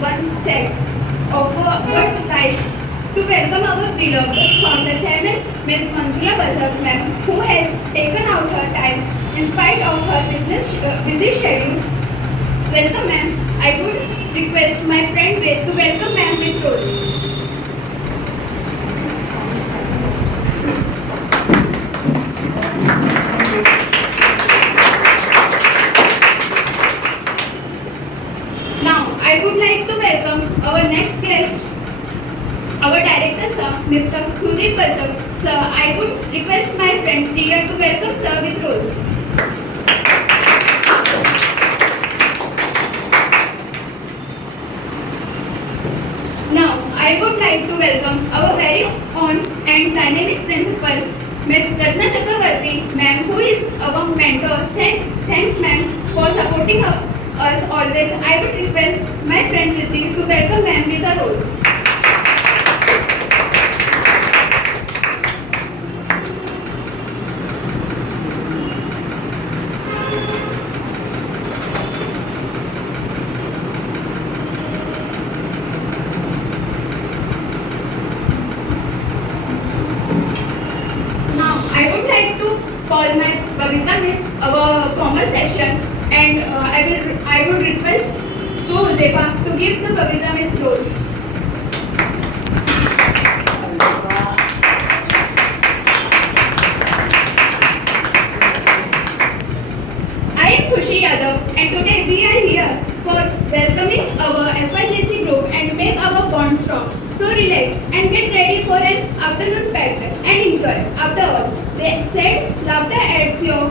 one set of good life to welcome our beloved founder chairman, Ms. Manjula Basak ma'am, who has taken out her time in spite of her busy schedule. Welcome ma'am. I would request my friend Ved to welcome ma'am with rose. Now, I would like to welcome our next guest, our director sir, Mr. Sudeep Basak. Sir, I would request my friend Priya to welcome sir with rose. Now, I would like to welcome our very own and dynamic principal, Ms. Rachna Chakravarti, ma'am, who is our mentor. Thanks, ma'am, for supporting us always. I would request my friend Ritik to welcome ma'am with a rose. Now, I would like to call my Babita Miss our commerce section, and I would request to Zepa to give the Babita Miss rose. I am Khushi Yadav, and today we are here for welcoming our FIJC group and make our bond strong. So relax and get ready for an afternoon packed and enjoy. After all, they said laughter adds your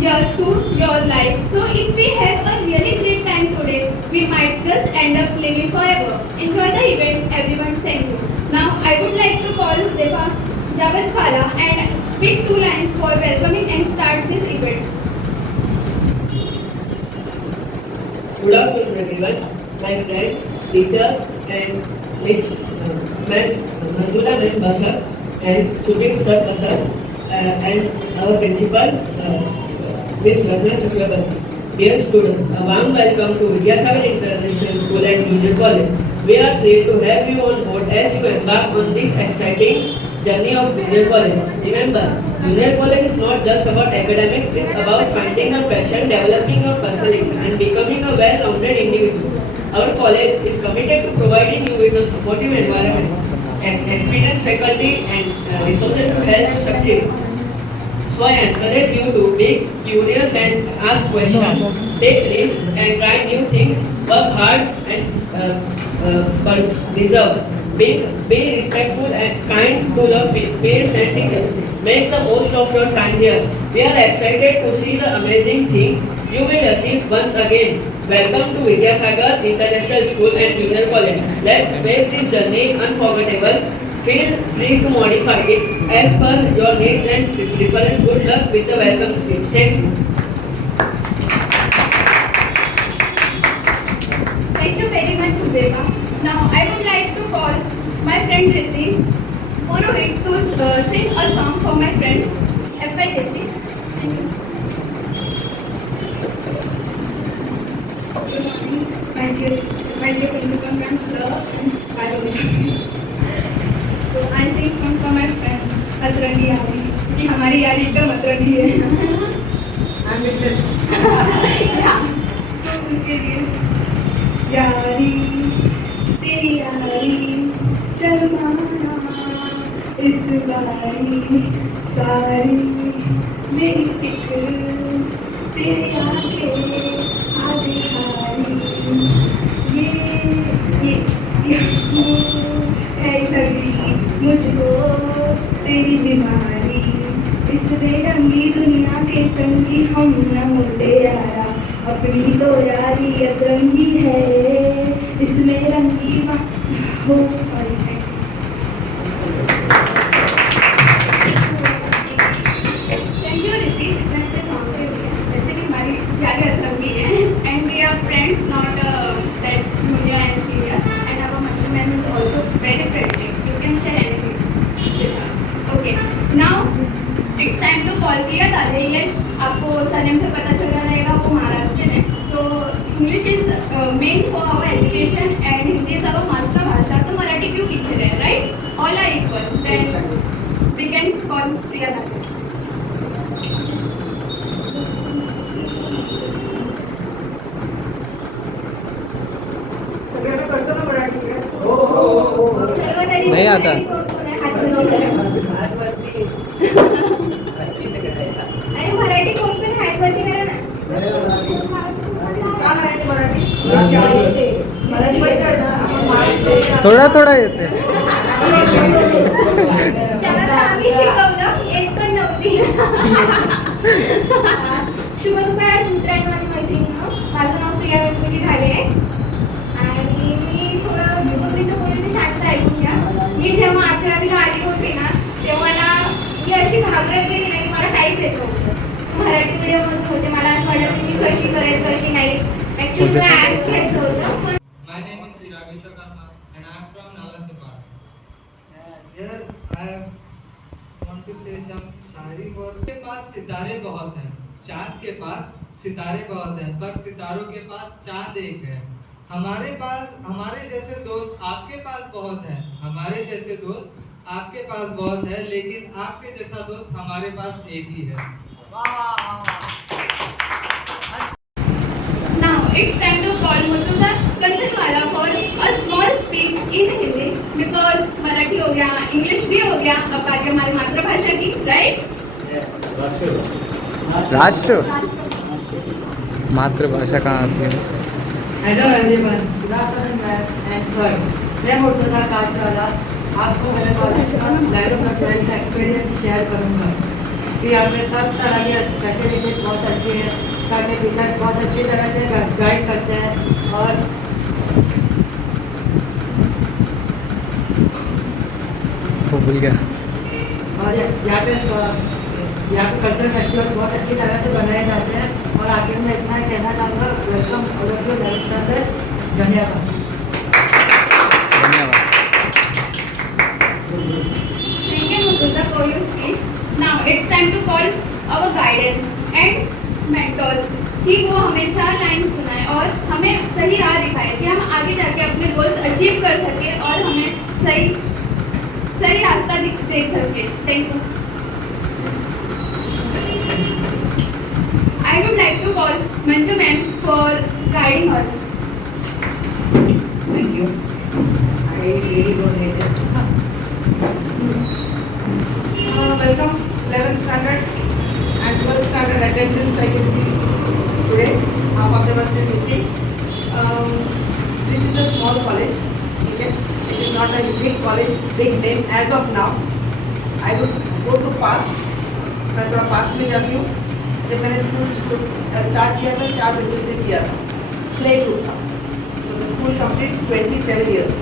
to your life. So if we have a really great time today, we might just end up living forever. Enjoy the event, everyone. Thank you. Now I would like to call Zefa Javed Khala and speak 2 lines for welcoming and start this event. Good afternoon, everyone. My friends, teachers, and Miss Manjula Basak and Sudeep Sir Basak and our principal, Miss Rachna Chakrabarti. Dear students, a warm welcome to Vidyasagar International School and Junior College. We are thrilled to have you on board as you embark on this exciting journey of Junior College. Remember, Junior College is not just about academics, it's about finding a passion, developing your personality, and becoming a well-rounded individual. Our college is committed to providing you with a supportive environment and experienced faculty and resources to help you succeed. So I encourage you to be curious and ask questions, take risks and try new things, work hard and persevere. Be respectful and kind to your peers and teachers. Make the most of your time here. We are excited to see the amazing things you will achieve once again. Welcome to Vidyasagar International School and Junior College. Let's make this journey unforgettable. Feel free to modify it as per your needs and preference. Good luck with the welcome speech. Thank you. Thank you very much, Josefa. Now I would like to call my friend Ritik Purohit to sing a song for my friends FIJC. Thank you. Good morning. My dear principal ma'am, sir, and Palomita. तो I sing song for my friends अतरंगी यारी, कि हमारी यारी एकदम अतरंगी है. I'm witness. तो उनके लिए यारी तेरी यारी चल माना इस बारी सारी मेरी फिक्र तेरे आगे आगे हारी ये है लगी मुझको तेरी बीमारी इस बेरंगी दुनिया के संगी हम न होते यारा अपनी तो यारी अतरंगी है इसमें रंगी हो सॉरी थैंक यू रितिक इतना अच्छे सॉन्ग के लिए वैसे भी हमारी यारी अतरंगी है and we are friends not that junior and senior and our Manju ma'am is also very friendly you can share anything okay now it's time to call Priya Dade. Yes, आपको सरनेम से पता चल रहा रहेगा वो महाराष्ट्र है. तो English is main for our education and Hindi is our मातृभाषा, तो मराठी क्यों पीछे रहे, right? All are equal, then we can call Priya Nate. सगळ्यांना कळतं ना मराठी काय? नाही आता. अरे मराठी कोण पण हातवरती करा ना. का नाही मराठी? मराठी माहिती आहे ना, आपण महाराष्ट्र थोडा थोडा येते. त्याला तर आम्ही शिकवलं, एक पण नव्हती. शुभ दुपार मित्रांनो आणि मैत्रिणींनो, माझं नाव प्रिया व्यक्ती ढाले आहे आणि मी थोडं गोविंद बोलून शांत ऐकून घ्या. मी जेव्हा 11वीला आली होती ना, तेव्हा मी अशी घाबरत गेली नाही, मला काहीच येत नव्हतं. मराठी मीडियममधून होते, मला असं वाटलं की मी कशी करेल कशी नाही. ॲक्च्युली मला आर्ट्स घ्यायचं होतं, पण My name is Sri Ravishwakarma and I am from Nalasopar. Here I want to say some शायरी और के पास सितारे बहुत हैं, चांद के पास सितारे बहुत हैं, पर सितारों के पास चांद एक है. हमारे पास हमारे जैसे दोस्त आपके पास बहुत हैं, हमारे जैसे दोस्त आपके पास बहुत है, लेकिन आपके जैसा दोस्त हमारे पास एक ही है. now it's time to call Murtuza Kanchanwala for a small speech in Hindi because Marathi हो गया, इंग्लिश भी हो गया, अब बात है हमारी मातृभाषा की, राइट? राष्ट्र मातृभाषा कहाँ आती है? Hello everyone, good afternoon ma'am and sir. मैं मुर्तजा कांचवाला आपको मेरे कॉलेज का डायलॉग क्लास का एक्सपीरियंस शेयर करूंगा कि यहाँ पे सब तरह के फैसिलिटीज बहुत अच्छी हैं, सारे टीचर्स बहुत अच्छी तरह से गाइड करते हैं और वो भूल गया. यहाँ पे कल्चरल फेस्टिवल्स बहुत अच्छी तरह से बनाए जाते हैं. और आखिर में इतना ही कहना चाहूँगा, वेलकम ऑल ऑफ यू नमस्कार, धन्यवाद. धन्यवाद. Thank you Murtuza for your speech. Now it's time to call our guidance and mentors कि वो हमें 4 लाइन सुनाए और हमें सही राह दिखाए कि हम आगे जाके अपने गोल्स अचीव कर सके और हमें सही रास्ता देख सके. Thank you. I would like to call Manju ma'am for guiding us. Thank you. I really don't hate this. Welcome 11th standard and 12th standard attendance. I can see today half of them are still missing. This is a small college. Okay? It is not a big college, big name as of now. I would go to past. मैं थोड़ा past में जाती हूँ. जब मैंने school start किया था 4 बच्चों से किया था, प्ले ग्रुप था. So the school completes 27 years.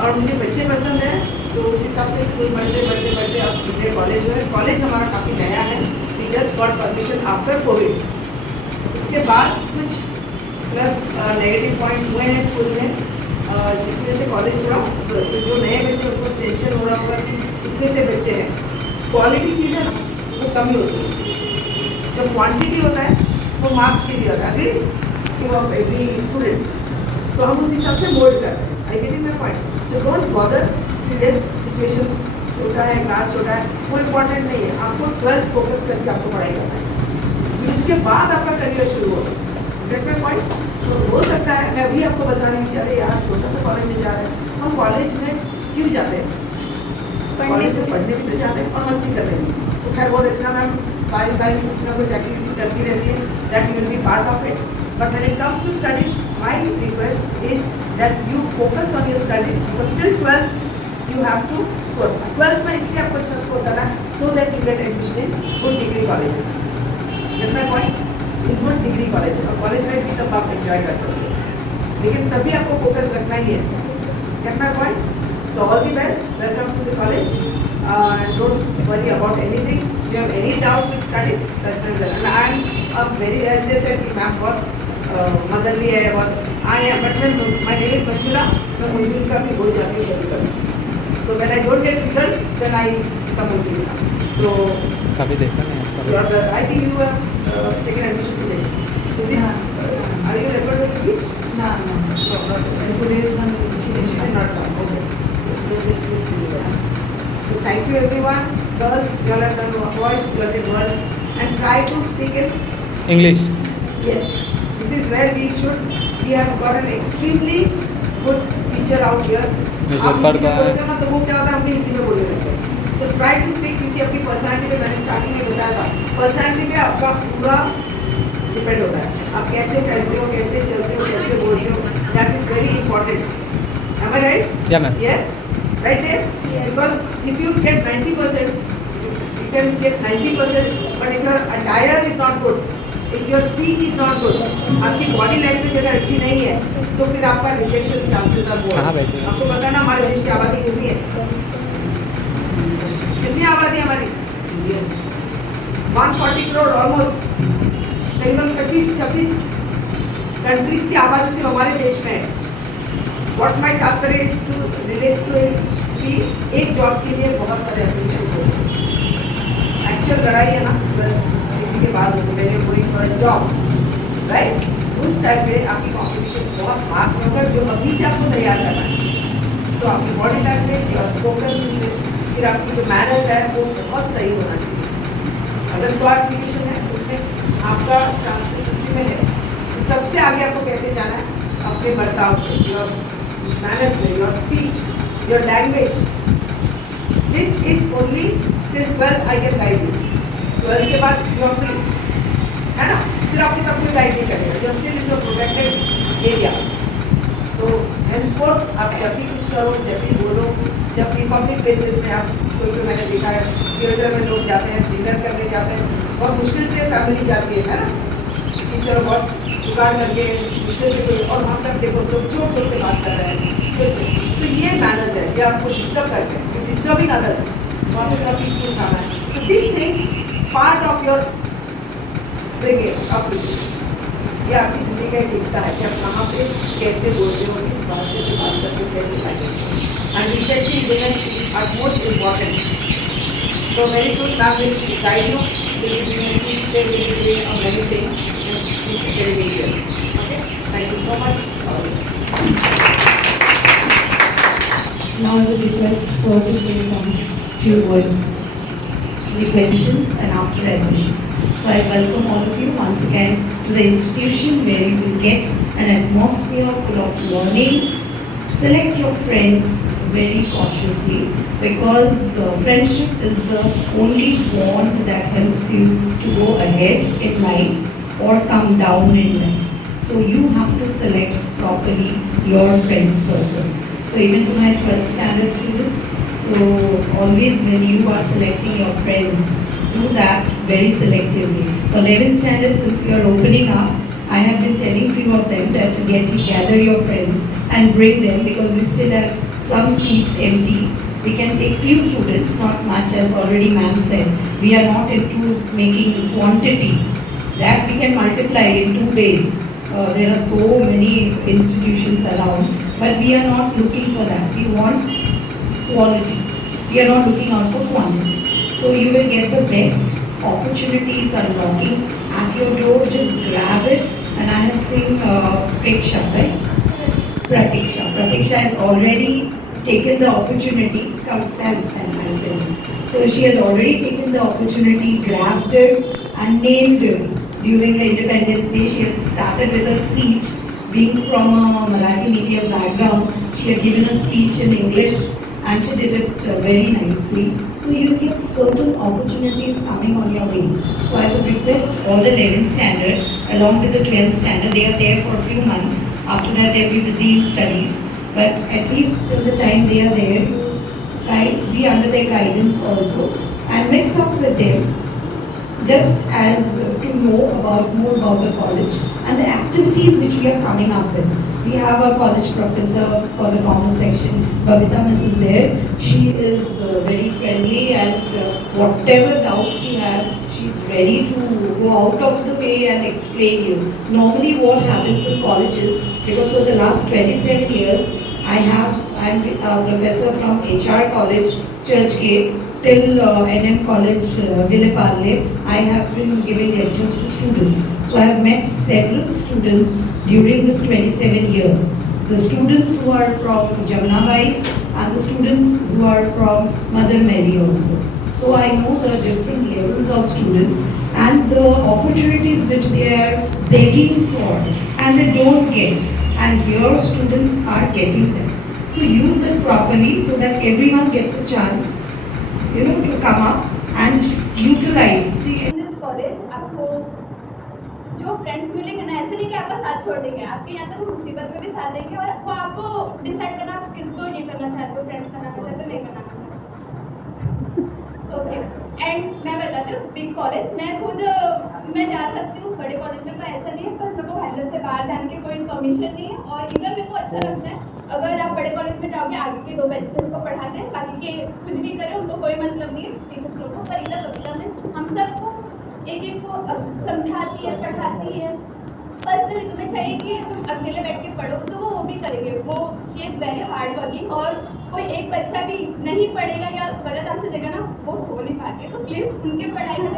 और मुझे बच्चे पसंद हैं, तो उस हिसाब से स्कूल बढ़ते अब जुनियर कॉलेज हुए. कॉलेज हमारा काफ़ी नया है. We just got permission after COVID. उसके बाद कुछ प्लस नेगेटिव पॉइंट्स हुए हैं स्कूल में, जिसकी वजह से कॉलेज थोड़ा, तो जो नए बच्चे उनको टेंशन हो रहा होगा कि इतने से बच्चे हैं. क्वालिटी चीज़ है ना, वो कमी होती है. जो क्वांटिटी होता है वो मार्क्स के लिए होता है. Agree of every student. तो हम उस हिसाब से मोल्ड कर रहे हैं. I getting my point. So don't bother कि दिस सिचुएशन छोटा है, क्लास छोटा है, वो इम्पोर्टेंट नहीं है. आपको 12th फोकस करके आपको पढ़ाई करना है. इसके बाद आपका करियर शुरू होगा. Gate my point. तो हो सकता है मैं अभी आपको बता रही हूँ कि अरे यार छोटा सा कॉलेज में जा रहे हैं, हम कॉलेज में क्यों जाते हैं? कॉलेज में पढ़ने भी तो जाते हैं और मस्ती कर रहे हैं. तो खैर वो रचना मैम बारी कुछ ना कुछ एक्टिविटीज करती रहती है. That you will be part of it. But when it comes to studies, my request is that you focus on your studies because till 12th you have to score. 12th में इसलिए आपको अच्छा score करना है so that you get admission in good degree colleges. Get my point. In good degree college और college में भी तब आप एंजॉय कर सकते हो, लेकिन तभी आपको फोकस रखना ही है. Get my point. So all the best. Welcome to the college. Don't worry about anything. If you have any doubt with studies, that's when and I am a very, as they said, ma'am बहुत motherly है और I am, but when my name is Manjula, मैं मंजुल का भी हो जाती हूँ कभी. So when I don't get results, then I become Manjula. So कभी देखा नहीं I think you have taken admission today. Sudhi, are you referred to Sudhi? So today's one she did not come. Okay. So thank you everyone. Girls, you all have done boys, you all did well. And try to speak in English. yes. This is where we should. We have got an extremely good teacher out here. जो आप हिंदी करता में है बोलते हो ना तो वो क्या होता है हम भी हिंदी में बोलने लगते हैं. So try to speak क्योंकि अपनी पर्सनालिटी पे मैंने स्टार्टिंग में बताया था. पर्सनालिटी पे आपका पूरा डिपेंड होता है. आप कैसे कहते हो, कैसे चलते हो, कैसे बोलते हो. That is very important. Am I right? या ma'am. Yes, right there. Yes. Because if you get 90%, you can get 90%. But if your attire is not good, if your speech is not good, आपकी body language अगर अच्छी नहीं है, तो फिर आपका rejection chances are more. कहाँ बैठे हैं? आपको पता है ना हमारे देश की आबादी कितनी है? कितनी आबादी है हमारी? 140 करोड़ almost. करीबन 25-26 कंट्रीज की आबादी सिर्फ हमारे देश में है. What my तात्पर्य is to relate to is कि एक जॉब के लिए बहुत सारे एप्लीकेशन होते हैं. एक्चुअल लड़ाई है ना डिग्री के बाद when you are going for a job, right? उस टाइम पे आपकी कॉम्पिटिशन बहुत खास होगा जो अभी से आपको तैयार करना है. सो आपकी बॉडी लैंग्वेज और स्पोकन इंग्लिश फिर आपकी जो मैनर्स है वो बहुत सही होना चाहिए. अगर 100 एप्लीकेशन है उसमें आपका चांसेस उसी में है. तो सबसे आगे आपको कैसे जाना है? अपने बर्ताव से, योर मैनर्स से, your speech, your language. This is only till 12 I can guide you. 12 के बाद यू आर फ्री, है ना? फिर आपके तब कोई गाइड नहीं करेगा. You are still in the protected area. So henceforth आप जब भी कुछ करो, जब भी बोलो, जब भी पब्लिक प्लेसेस में आप कोई मैंने देखा है थिएटर में लोग जाते हैं, डिनर करने जाते हैं, बहुत मुश्किल से फैमिली जाती है ना कि चलो बहुत जुगाड़ करके मुश्किल से कोई और वहाँ तक देखो लोग जोर जोर से बात कर रहे हैं. तो ये मैनर्स है, ये आपको डिस्टर्ब करते हैं, डिस्टर्बिंग अदर्स. वहाँ पे थोड़ा पीसफुल खाना है. So this things part of your upbringing. ये आपकी जिंदगी का एक हिस्सा है कि आप कहाँ पे कैसे बोलते हो, किस भाषा में बात करते हो, कैसे बात करते हो. And respecting women are most important. So very soon ma'am will guide you, many things in television. Okay, thank you so much. Now I would request Sir to say some few words, requisitions and after admissions. So I welcome all of you once again to the institution where you will get an atmosphere full of learning. Select your friends very cautiously because friendship is the only bond that helps you to go ahead in life or come down in life. So you have to select properly your friend circle. So even to my 12th standard students, so always when you are selecting your friends, do that very selectively. For 11th standard, since you are opening up, I have been telling few of them that gather your friends and bring them because we still have some seats empty. We can take few students, not much, as already ma'am said. We are not into making quantity. That we can multiply in 2 days. There are so many institutions around, but we are not looking for that. We want quality. We are not looking out for quantity. So you will get the best. Opportunities are knocking at your door. Just grab it. And I have seen Preksha, right? Pratiksha has already taken the opportunity. Come stand, I'll tell you. So she has already taken the opportunity, grabbed it and nailed it. During the Independence Day, she had started with a speech. Being from a Marathi medium background, she had given a speech in English and she did it very nicely. So you get certain opportunities coming on your way. So I would request all the 11th standard along with the 12th standard, they are there for a few months. After that they will be busy in studies. But at least till the time they are there, be under their guidance also and mix up with them just as to know more about the college and the activities which we are coming up with. We have a college professor for the commerce section, Babita Miss is there. She is very friendly and whatever doubts you have, she's ready to go out of the way and explain you. Normally what happens in colleges, because for the last 27 years, I'm a professor from HR College, Churchgate, till NM College, Villeparle. I have been giving lectures to students. So I have met several students during this 27 years. The students who are from Jamnabais and the students who are from Mother Mary also. So I know the different levels of students and the opportunities which they are begging for and they don't get. And here students are getting them. So use it properly so that everyone gets a chance, to come up and utilize. See, in this college आपको जो friends मिलेंगे ना, ऐसे नहीं कि आपका साथ छोड़ देंगे, आपके यहाँ तक मुसीबत में भी साथ देंगे और वो आपको डिसाइड करना आप किसको ये करना चाहते हो, फ्रेंड्स करना चाहते हो नहीं करना चाहते। ओके, एंड मैं बताती हूँ बिग कॉलेज, मैं जा सकती हूँ बड़े कॉलेज में, कोई ऐसा नहीं है, बस मेरे को वैल्यू से बाहर जाने की कोई परमिशन नहीं है और इधर मेरे को अच्छा लगता है। अगर आप बड़े कॉलेज में जाओगे, आगे के 2 बैचेस को पढ़ाते हैं, बाकी के कुछ भी करें उनको कोई मतलब नहीं है टीचर्स लोग को, पर इधर कविता में हम सबको एक को समझाती है, पढ़ाती है। पर्सनली तुम्हें चाहिए कि तुम अकेले बैठ के पढ़ो तो वो भी करेंगे, वो she is very hard working और कोई एक बच्चा भी नहीं पढ़ेगा या गलत आंसर देगा ना, वो सो नहीं पाते, तो प्लीज़ उनके पढ़ाई में